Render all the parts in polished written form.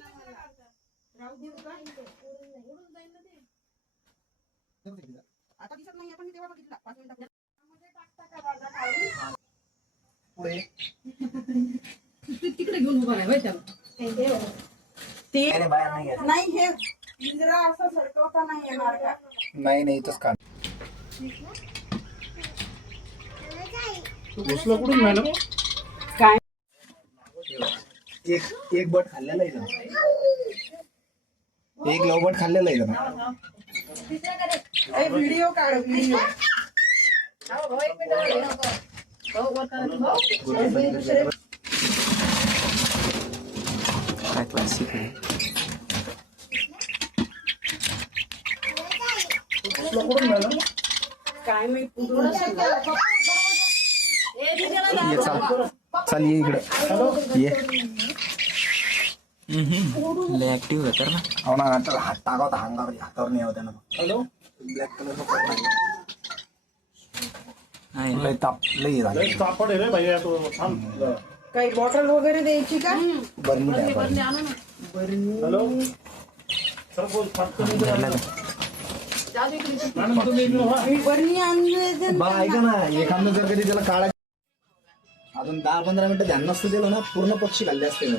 राहू देऊ का? उडून जाईल ना ते. आता दिसत नाही आपण तेव्हा बघितला 5 मिनिटात. टाकता का दादा काढून? पुढे तिकडे घेऊन उभा आहे ते नाही हे इंद्रा असं सरकवता नाही येणार का? नाही इथंच काढ. घुसलं कुठून मॅडम? काय एक बट खाल्लेला आहे ना, एक लवबट खाल्लेला आहे ना. व्हिडिओ काढ व्हिडिओ. काय क्लासिक आहे. काय माहिती चल ये इकडे ये. लय ऍक्टिव्ह होता ना. हो ना, हात टाका होता अंगावर, हातावर नाही होत्या ना. हॅलो ब्लॅक कलर लय ताप लय झालं. काही बॉटल वगैरे द्यायची का? बरणी द्या, बरणी. बरणी आणली बा ऐका ना, एखादं जर कधी त्याला काढा अजून 10-15 मिनिटं ध्यान नसतं दिलं ना, पूर्ण पक्षी खाल्ले असते ना.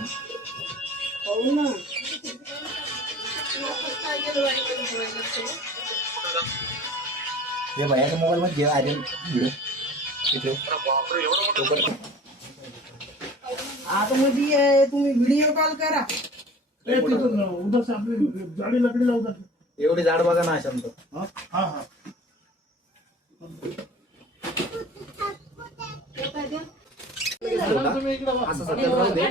हो ना. हे भैयाच्या मोबाईल मध्ये घे आर्यन व्हिडिओ तिथे. आता मध्ये तुम्ही व्हिडिओ कॉल करा. एवढी झाड बघा ना शांत. असं सध्या राहू दे,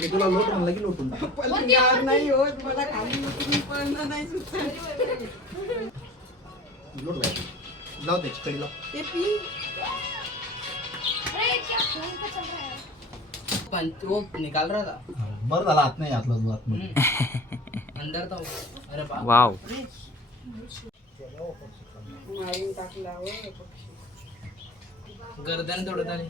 मी तुला लोट म्हणलं की लोटून टाक. पलंगावर नाही होत मला, खाली उतरून पळणं नाही सुचत. लोट बाहेर. लाव त्याची कडी लाव. ते पी पण तो निकाल रहा था बरं झालं हात नाही घातला तू आतमध्ये. अंदर था. अरे बाप. वाव. मारून टाकला हो पक्षी. गर्दन तोडत आली.